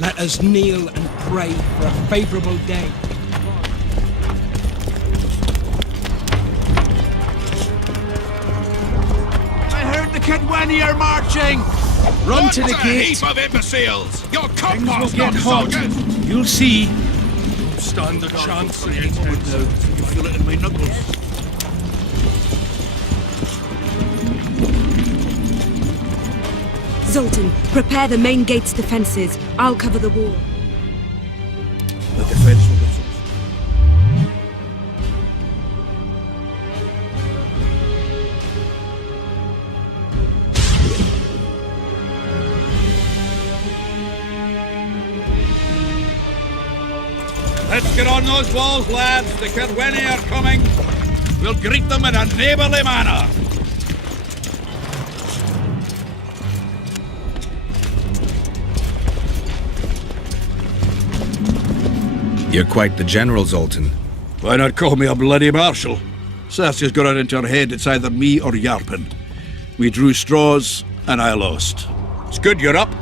Let us kneel and pray for a favourable day. I heard the Kedweni are marching! Run What to the a gate! heap of imbeciles! Your Things cockpot's will get not hot. so good! You'll see. Don't stand a chance anymore. You feel it in my knuckles. Zoltan, prepare the main gate's defenses. I'll cover the wall. The defense will be first. Let's get on those walls, lads. The Kedweni are coming. We'll greet them in a neighbourly manner. You're quite the general, Zoltan. Why not call me a bloody marshal? Cersei's got it into her head it's either me or Yarpen. We drew straws, and I lost. It's good you're up.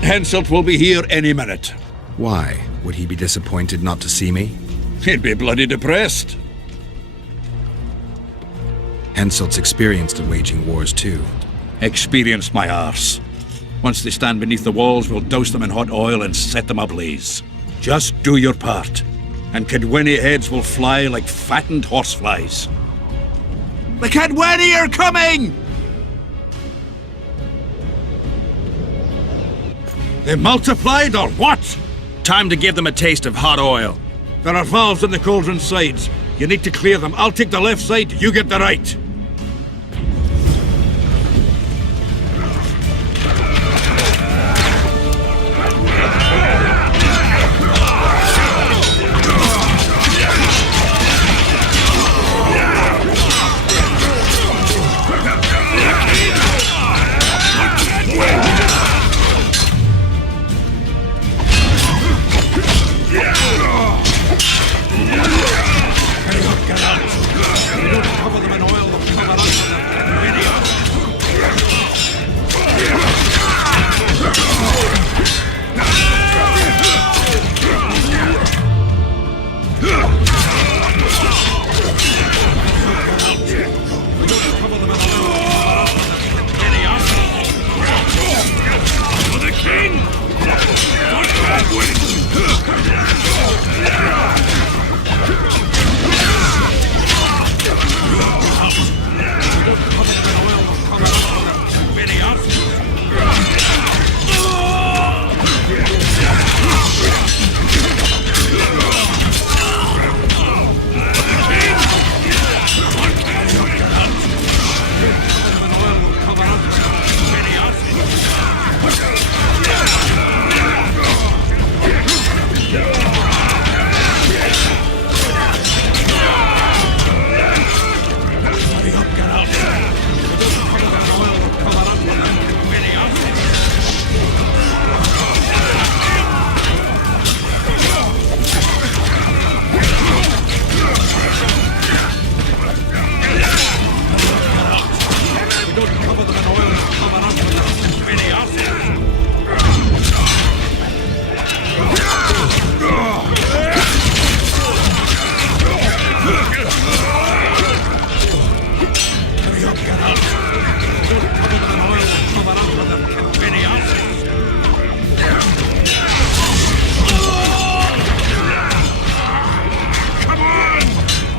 Henselt will be here any minute. Why? Would he be disappointed not to see me? He'd be bloody depressed. Henselt's experienced at waging wars too. Experienced my arse. Once they stand beneath the walls, we'll douse them in hot oil and set them ablaze. Just do your part, and Kedweni heads will fly like fattened horseflies. The Kedweni are coming! They multiplied or what? Time to give them a taste of hot oil. There are valves in the cauldron sides. You need to clear them. I'll take the left side, you get the right.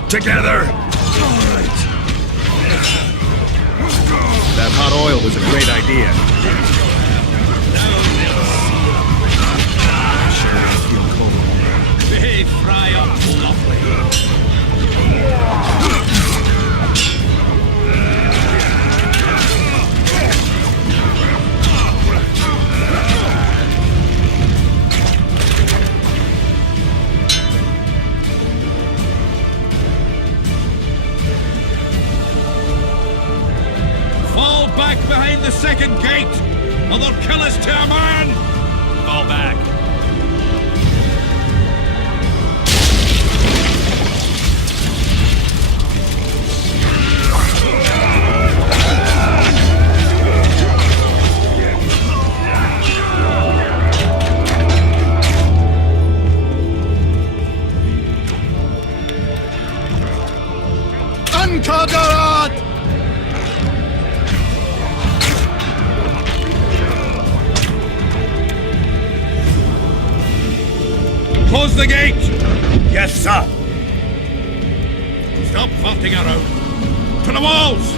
Together! That hot oil was a great idea. They fry up lovely. Fall back behind the second gate, or they'll kill us to a man! Fall back. Close the gate! Yes, sir. Stop farting around. To the walls!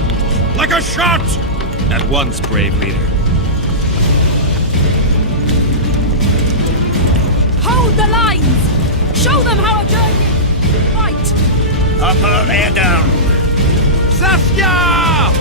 Like a shot! At once, brave leader. Hold the lines! Show them how a journey fight! Upper and down. Saskia!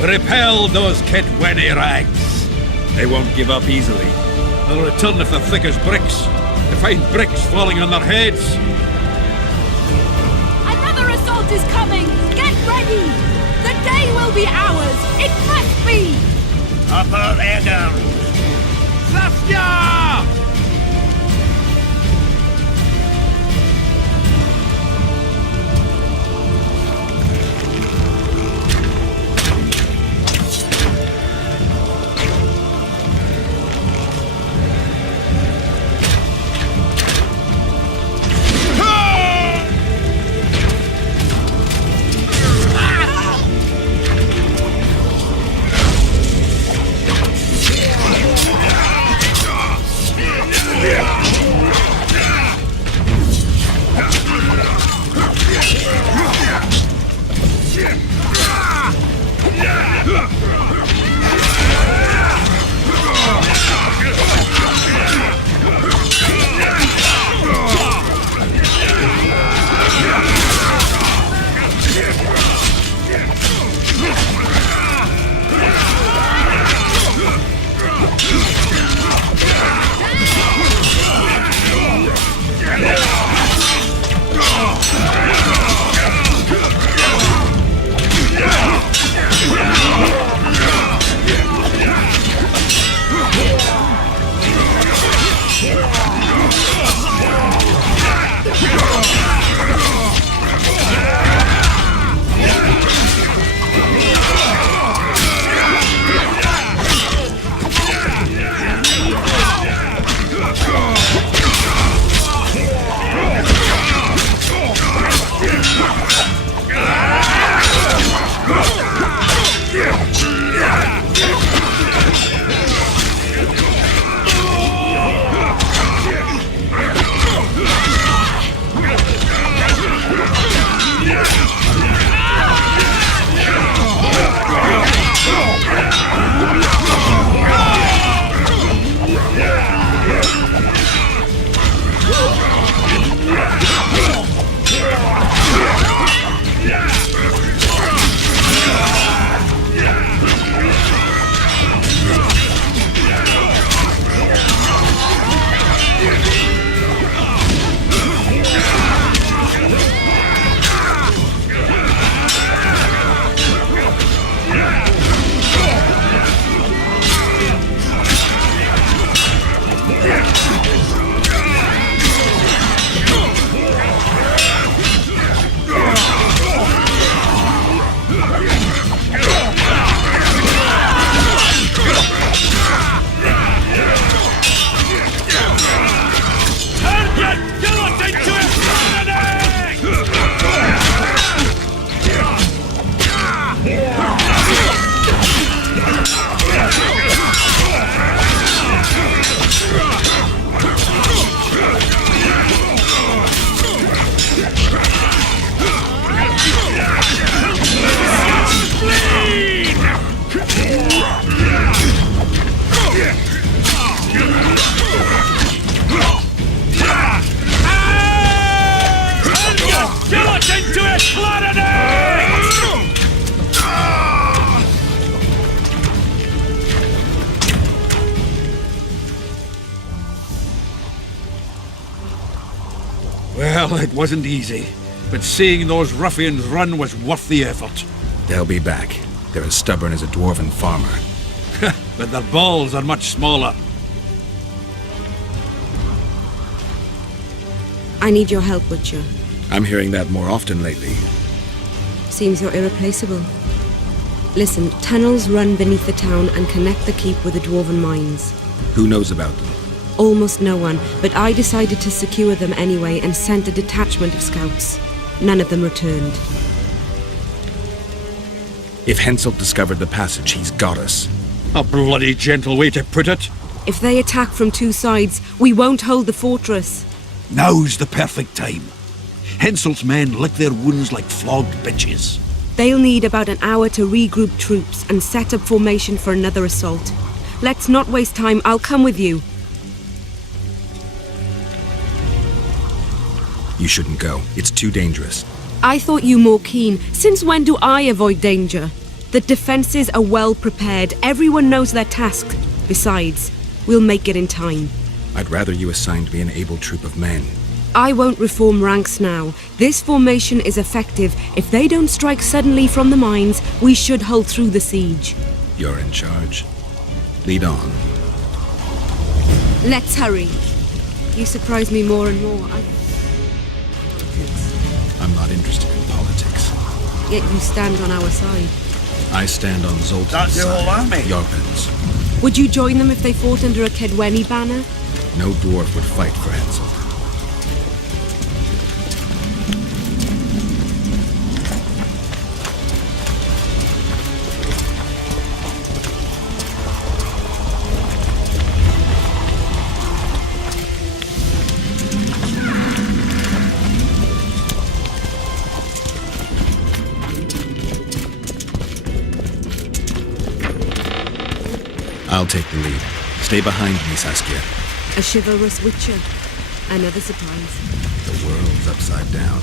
Repel those Kedwenny rags. They won't give up easily. They'll return if they're thick as bricks, to find bricks falling on their heads. Another assault is coming! Get ready! The day will be ours! It must be! Upper and down. Saskia! Well, it wasn't easy, but seeing those ruffians run was worth the effort. They'll be back. They're as stubborn as a dwarven farmer. But their balls are much smaller. I need your help, Butcher. I'm hearing that more often lately. Seems you're irreplaceable. Listen, tunnels run beneath the town and connect the keep with the dwarven mines. Who knows about them? Almost no one, but I decided to secure them anyway and sent a detachment of scouts. None of them returned. If Henselt discovered the passage, he's got us. A bloody gentle way to put it. If they attack from two sides, we won't hold the fortress. Now's the perfect time. Henselt's men lick their wounds like flogged bitches. They'll need about an hour to regroup troops and set up formation for another assault. Let's not waste time. I'll come with you. You shouldn't go. It's too dangerous. I thought you more keen. Since when do I avoid danger? The defenses are well prepared. Everyone knows their task. Besides, we'll make it in time. I'd rather you assigned me an able troop of men. I won't reform ranks now. This formation is effective. If they don't strike suddenly from the mines, we should hold through the siege. You're in charge. Lead on. Let's hurry. You surprise me more and more. I'm not interested in politics. Yet you stand on our side. I stand on Zoltan's That's the whole side. army. Jorpin's. Would you join them if they fought under a Kedweni banner? No dwarf would fight for Henselt. I'll take the lead. Stay behind me, Saskia. A chivalrous witcher. Another surprise. The world's upside down.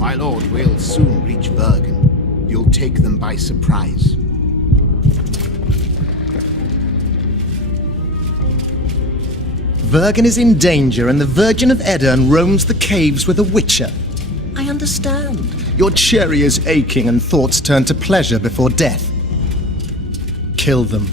My lord, we'll soon reach Vergen. You'll take them by surprise. Vergen is in danger, and the Virgin of Edirn roams the caves with a witcher. I understand. Your cherry is aching, and thoughts turn to pleasure before death. Kill them.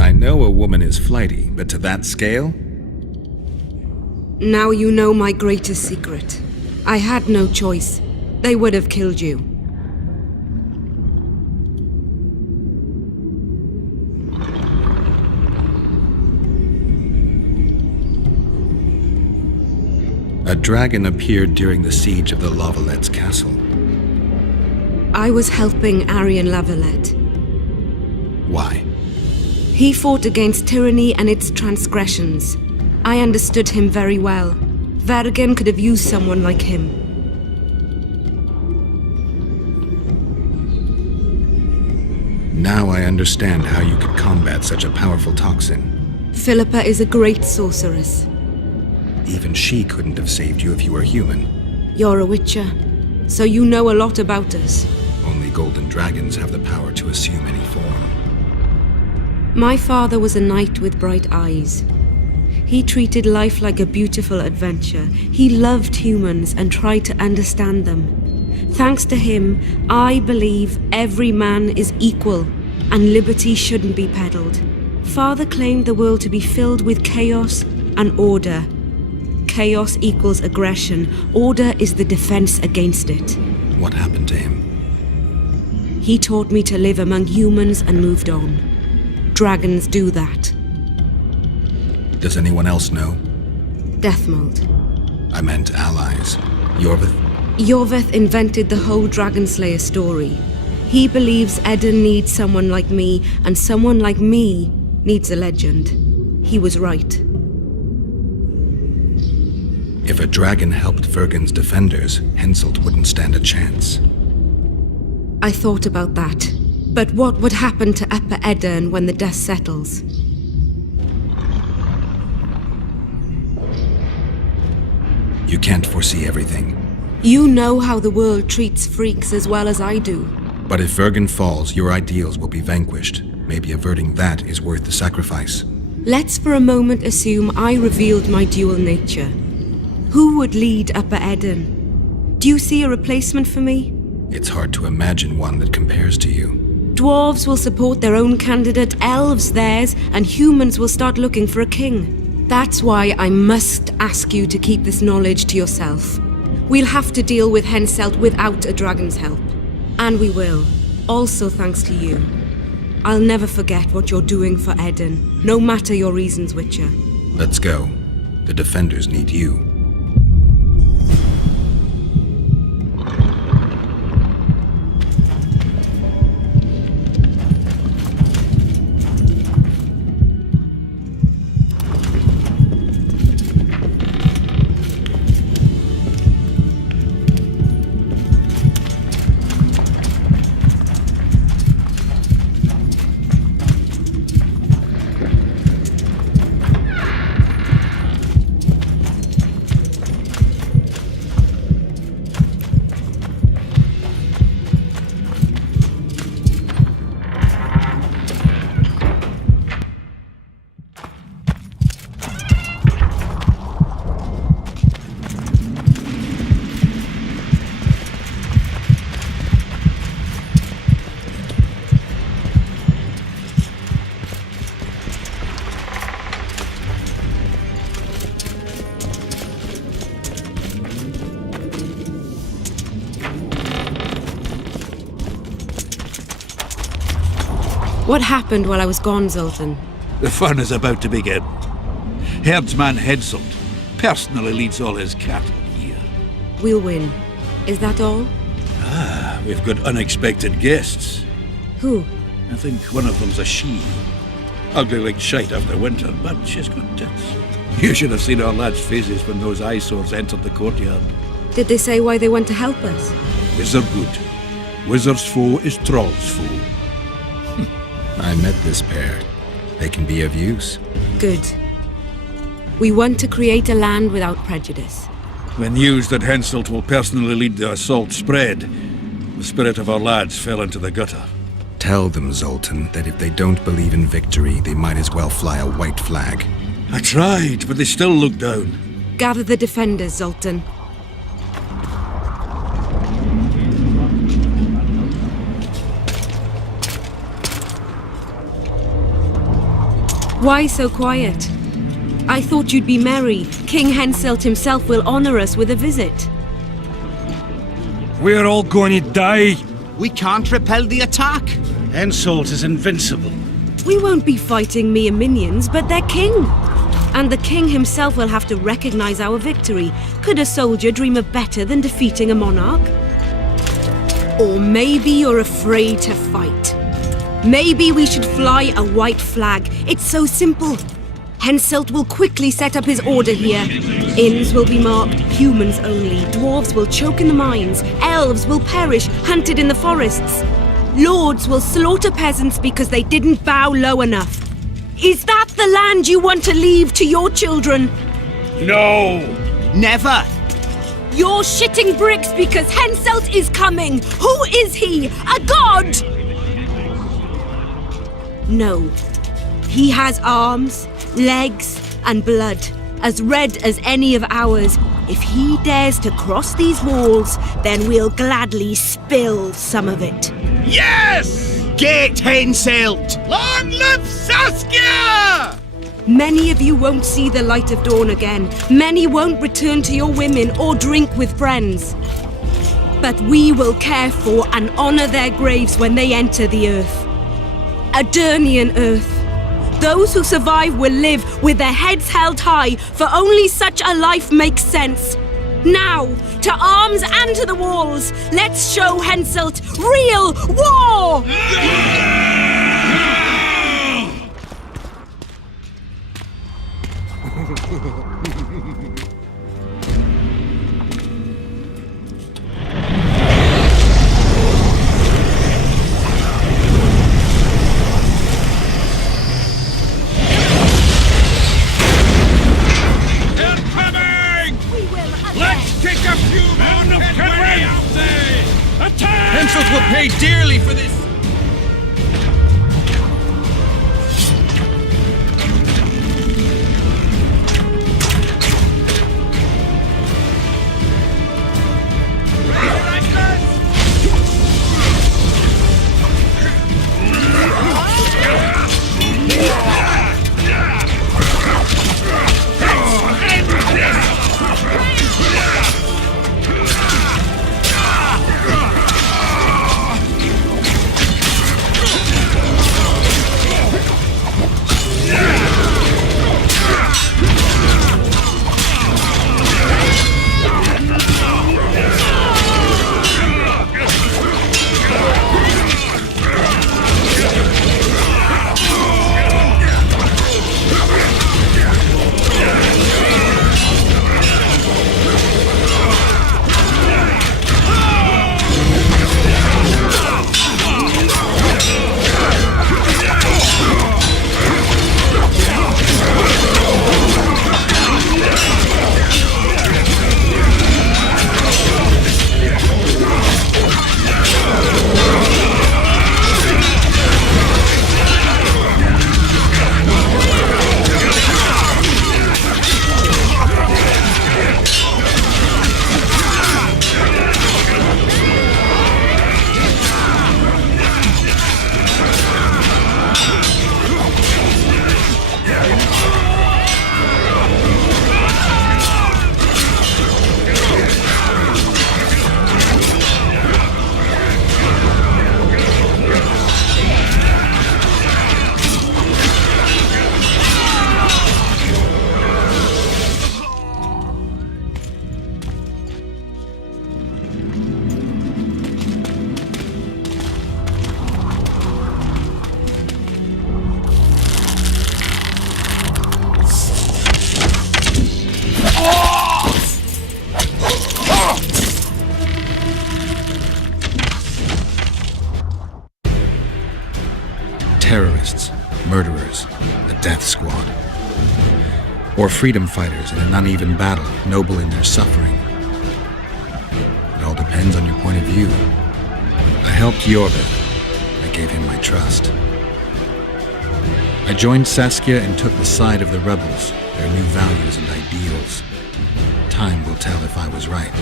I know a woman is flighty, but to that scale? Now you know my greatest secret. I had no choice. They would have killed you. A dragon appeared during the siege of the Lavallette's castle. I was helping Arian Lavalette. Why? He fought against tyranny and its transgressions. I understood him very well. Vergen could have used someone like him. Now I understand how you could combat such a powerful toxin. Philippa is a great sorceress. Even she couldn't have saved you if you were human. You're a witcher, so you know a lot about us. Only golden dragons have the power to assume any form. My father was a knight with bright eyes. He treated life like a beautiful adventure. He loved humans and tried to understand them. Thanks to him, I believe every man is equal and liberty shouldn't be peddled. Father claimed the world to be filled with chaos and order. Chaos equals aggression. Order is the defense against it. What happened to him? He taught me to live among humans and moved on. Dragons do that. Does anyone else know? Deathmold. I meant allies. Yorvith? Yorvith invented the whole Dragon Slayer story. He believes Edirn needs someone like me, and someone like me needs a legend. He was right. If a dragon helped Vergen's defenders, Henselt wouldn't stand a chance. I thought about that. But what would happen to Upper Edirn when the dust settles? You can't foresee everything. You know how the world treats freaks as well as I do. But if Vergen falls, your ideals will be vanquished. Maybe averting that is worth the sacrifice. Let's for a moment assume I revealed my dual nature. Who would lead Upper Edirn? Do you see a replacement for me? It's hard to imagine one that compares to you. Dwarves will support their own candidate, elves theirs, and humans will start looking for a king. That's why I must ask you to keep this knowledge to yourself. We'll have to deal with Henselt without a dragon's help. And we will. Also thanks to you. I'll never forget what you're doing for Edirn, no matter your reasons, Witcher. Let's go. The defenders need you. What happened while I was gone, Zoltan? The fun is about to begin. Herdsman Henselt personally leads all his cattle here. We'll win. Is that all? We've got unexpected guests. Who? I think one of them's a she. Ugly like shite after winter, but she's got tits. You should have seen our lads' faces when those eyesores entered the courtyard. Did they say why they went to help us? Wizard good. Wizard's foe is Troll's foe. I met this pair. They can be of use. Good. We want to create a land without prejudice. When news that Henselt will personally lead the assault spread, the spirit of our lads fell into the gutter. Tell them, Zoltan, that if they don't believe in victory, they might as well fly a white flag. I tried, but they still look down. Gather the defenders, Zoltan. Why so quiet? I thought you'd be merry. King Henselt himself will honor us with a visit. We're all going to die. We can't repel the attack. Henselt is invincible. We won't be fighting mere minions, but their king. And the king himself will have to recognize our victory. Could a soldier dream of better than defeating a monarch? Or maybe you're afraid to fight. Maybe we should fly a white flag. It's so simple. Henselt will quickly set up his order here. Inns will be marked humans only. Dwarves will choke in the mines. Elves will perish, hunted in the forests. Lords will slaughter peasants because they didn't bow low enough. Is that the land you want to leave to your children? No! Never! You're shitting bricks because Henselt is coming! Who is he? A god! No. He has arms, legs, and blood, as red as any of ours. If he dares to cross these walls, then we'll gladly spill some of it. Yes! Get Henselt! Long live Saskia! Many of you won't see the light of dawn again. Many won't return to your women or drink with friends. But we will care for and honor their graves when they enter the earth. Adernian earth. Those who survive will live with their heads held high, for only such a life makes sense. Now, to arms and to the walls, let's show Henselt real war! Henselt will pay dearly for this! terrorists, murderers, a death squad. Or freedom fighters in an uneven battle, noble in their suffering. It all depends on your point of view. I helped Jorvik. I gave him my trust. I joined Saskia and took the side of the rebels, their new values and ideals. Time will tell if I was right.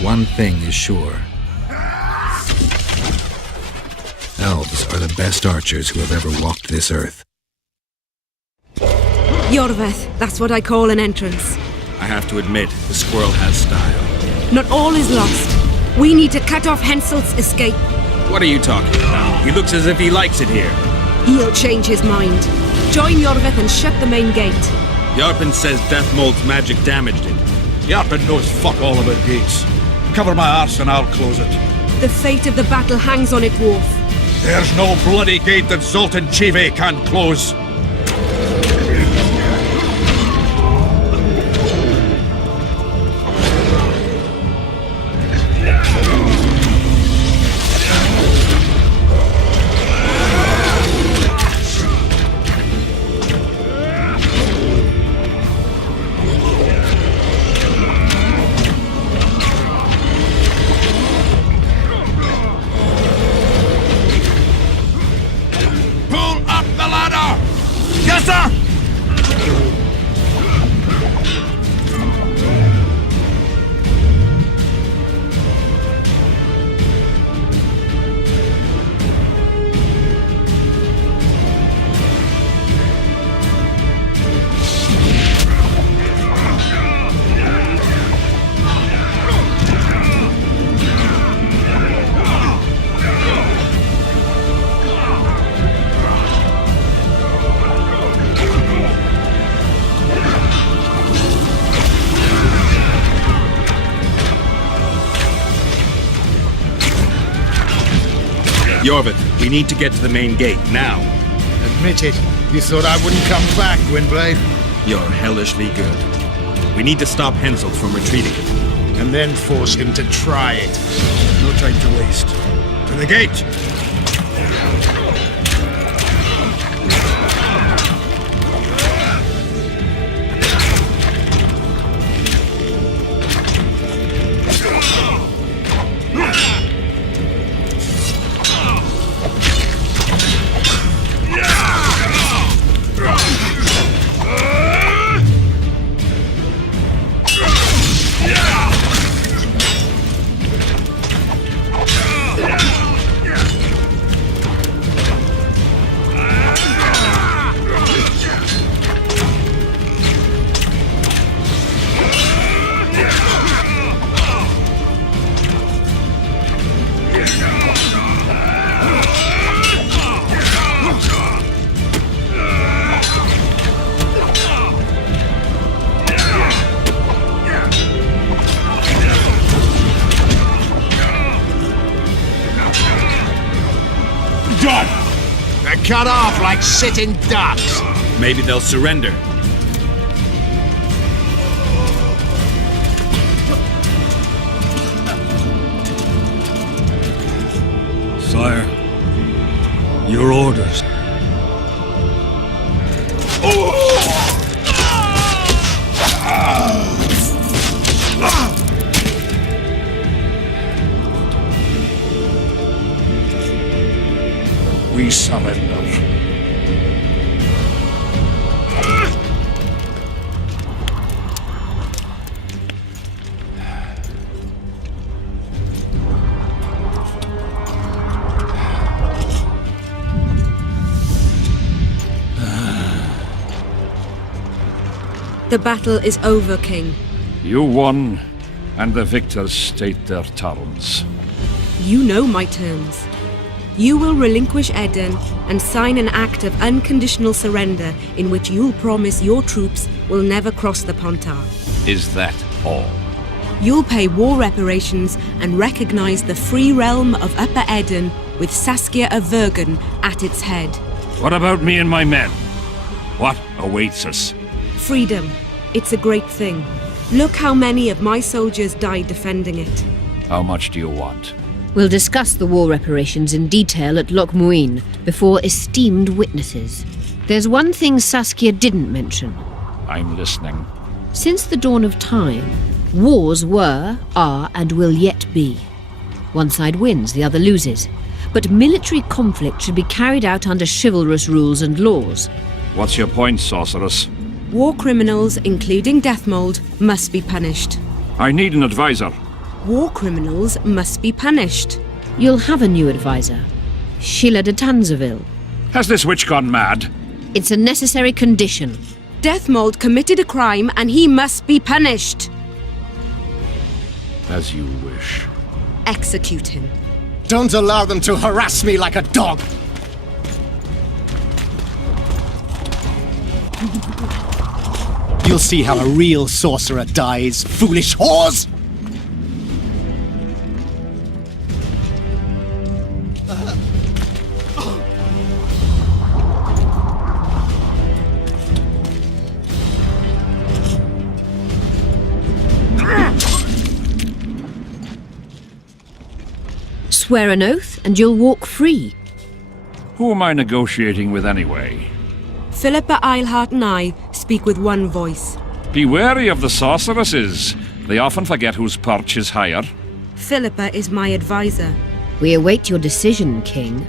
One thing is sure. Elves are the best archers who have ever walked this earth. Jorveth, that's what I call an entrance. I have to admit, the squirrel has style. Not all is lost. We need to cut off Henselt's escape. What are you talking about? He looks as if he likes it here. He'll change his mind. Join Jorveth and shut the main gate. Yarpen says Deathmold's magic damaged it. Yarpen knows fuck all about gates. Cover my arse and I'll close it. The fate of the battle hangs on it, Dwarf. There's no bloody gate that Zoltan Chive can't close. Jorvik, we need to get to the main gate, now. Admit it. You thought I wouldn't come back, Gwynblade? You're hellishly good. We need to stop Henselt from retreating. And then force him to try it. No time to waste. To the gate! They're cut off like sitting ducks. Maybe they'll surrender. Sire, your orders. We surrender. The battle is over, King. You won, and the victors state their terms. You know my terms. You will relinquish Eden and sign an act of unconditional surrender in which you'll promise your troops will never cross the Pontar. Is that all? You'll pay war reparations and recognize the free realm of Upper Eden with Saskia of Vergen at its head. What about me and my men? What awaits us? Freedom. It's a great thing. Look how many of my soldiers died defending it. How much do you want? We'll discuss the war reparations in detail at Loch Muin before esteemed witnesses. There's one thing Saskia didn't mention. I'm listening. Since the dawn of time, wars were, are, and will yet be. One side wins, the other loses. But military conflict should be carried out under chivalrous rules and laws. What's your point, sorceress? War criminals, including Deathmold, must be punished. I need an advisor. War criminals must be punished. You'll have a new advisor. Sheila de Tanzaville. Has this witch gone mad? It's a necessary condition. Deathmold committed a crime and he must be punished. As you wish. Execute him. Don't allow them to harass me like a dog! You'll see how a real sorcerer dies, foolish whores! Swear an oath and you'll walk free. Who am I negotiating with anyway? Philippa Eilhart and I speak with one voice. Be wary of the sorceresses. They often forget whose perch is higher. Philippa is my advisor. We await your decision, King.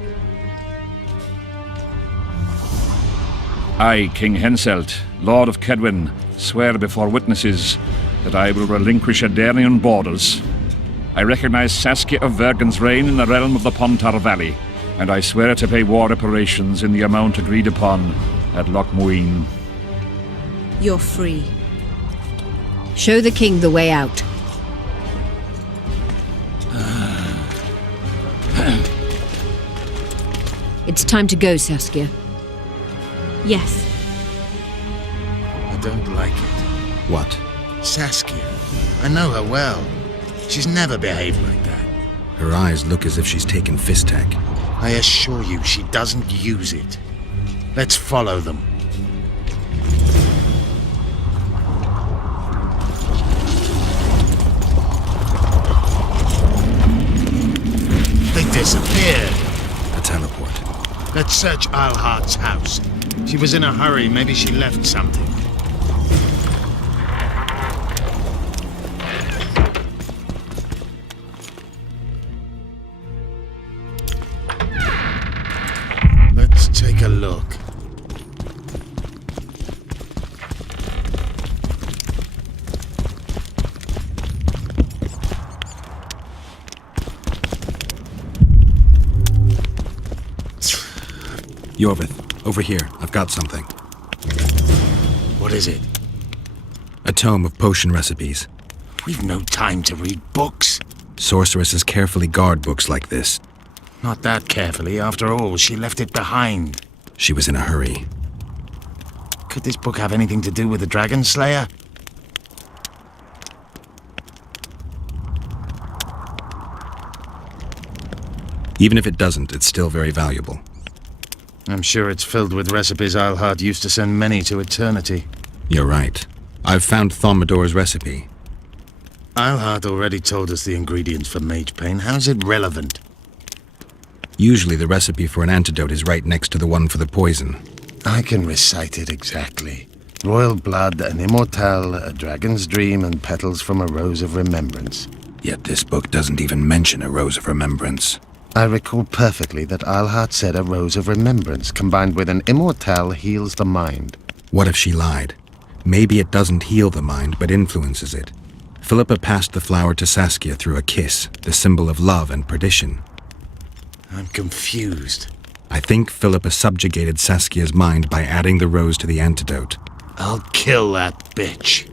I, King Henselt, Lord of Kedwin, swear before witnesses that I will relinquish Adarian borders. I recognize Saskia of Vergen's reign in the realm of the Pontar Valley, and I swear to pay war reparations in the amount agreed upon at Loch Muin. You're free. Show the king the way out. It's time to go, Saskia. Yes. I don't like it. What? Saskia. I know her well. She's never behaved like that. Her eyes look as if she's taken Fistek. I assure you, she doesn't use it. Let's follow them. They disappeared. A teleport. Let's search Eilhart's house. She was in a hurry. Maybe she left something. Let's take a look. Yorvith, over here. I've got something. What is it? A tome of potion recipes. We've no time to read books. Sorceresses carefully guard books like this. Not that carefully. After all, she left it behind. She was in a hurry. Could this book have anything to do with the Dragon Slayer? Even if it doesn't, it's still very valuable. I'm sure it's filled with recipes Eilhart used to send many to eternity. You're right. I've found Thaumadour's recipe. Eilhart already told us the ingredients for mage pain. How's it relevant? Usually the recipe for an antidote is right next to the one for the poison. I can recite it exactly. Royal blood, an immortelle, a dragon's dream, and petals from a rose of remembrance. Yet this book doesn't even mention a rose of remembrance. I recall perfectly that Eilhart said a rose of remembrance combined with an immortelle heals the mind. What if she lied? Maybe it doesn't heal the mind, but influences it. Philippa passed the flower to Saskia through a kiss, the symbol of love and perdition. I'm confused. I think Philippa subjugated Saskia's mind by adding the rose to the antidote. I'll kill that bitch.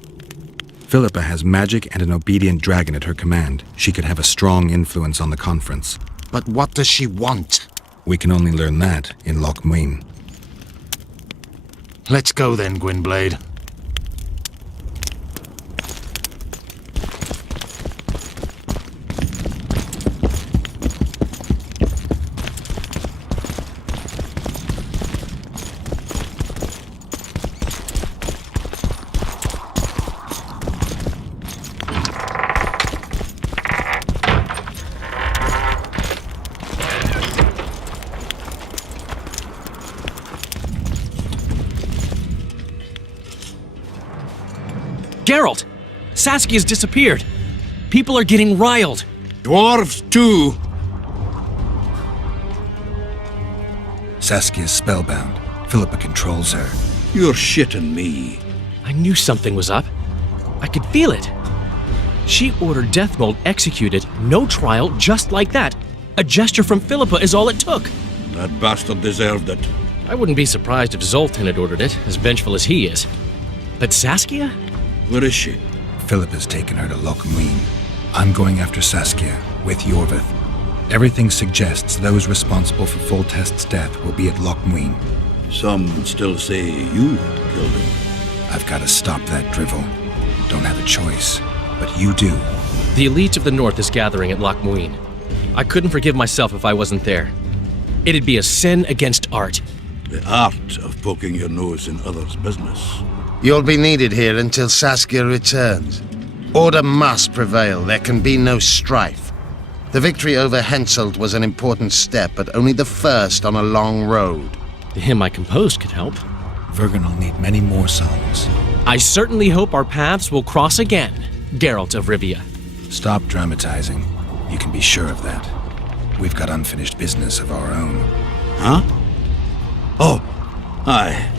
Philippa has magic and an obedient dragon at her command. She could have a strong influence on the conference. But what does she want? We can only learn that in Loch Muin. Let's go then, Gwynblade. Saskia's disappeared. People are getting riled. Dwarves, too. Saskia's spellbound. Philippa controls her. You're shitting me. I knew something was up. I could feel it. She ordered Deathmold executed, no trial, just like that. A gesture from Philippa is all it took. That bastard deserved it. I wouldn't be surprised if Zoltan had ordered it, as vengeful as he is. But Saskia? Where is she? Philippa's taken her to Loch Muin. I'm going after Saskia, with Yorvith. Everything suggests those responsible for Foltest's death will be at Loch Muin. Some still say you killed him. I've got to stop that drivel. Don't have a choice, but you do. The elite of the North is gathering at Loch Muin. I couldn't forgive myself if I wasn't there. It'd be a sin against art. The art of poking your nose in others' business. You'll be needed here until Saskia returns. Order must prevail. There can be no strife. The victory over Henselt was an important step, but only the first on a long road. The hymn I composed could help. Vergen will need many more songs. I certainly hope our paths will cross again, Geralt of Rivia. Stop dramatizing. You can be sure of that. We've got unfinished business of our own. Huh? Oh, aye.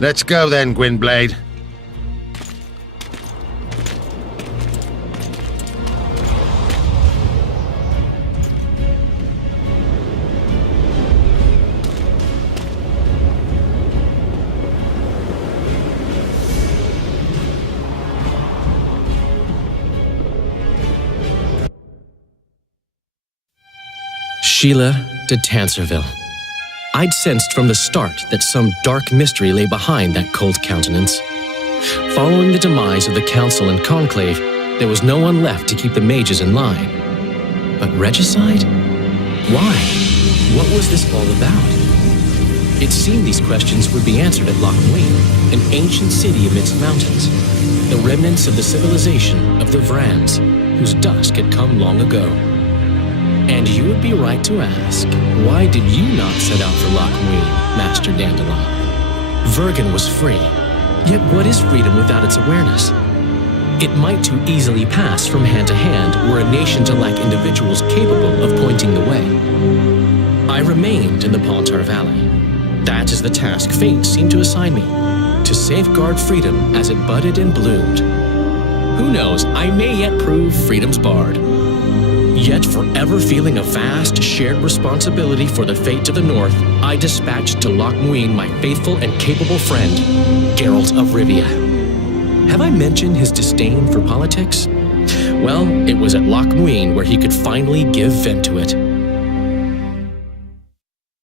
Let's go then, Gwynblade. Sheila de Tanserville. I'd sensed from the start that some dark mystery lay behind that cold countenance. Following the demise of the Council and Conclave, there was no one left to keep the mages in line. But regicide? Why? What was this all about? It seemed these questions would be answered at Loch Muin, an ancient city amidst mountains, the remnants of the civilization of the Vrans, whose dusk had come long ago. And you would be right to ask, why did you not set out for Loch Muin, Master Dandelion? Vergen was free, yet what is freedom without its awareness? It might too easily pass from hand to hand were a nation to lack individuals capable of pointing the way. I remained in the Pontar Valley. That is the task fate seemed to assign me, to safeguard freedom as it budded and bloomed. Who knows, I may yet prove freedom's bard. Yet forever feeling a vast, shared responsibility for the fate of the North, I dispatched to Loch Muin my faithful and capable friend, Geralt of Rivia. Have I mentioned his disdain for politics? Well, it was at Loch Muin where he could finally give vent to it.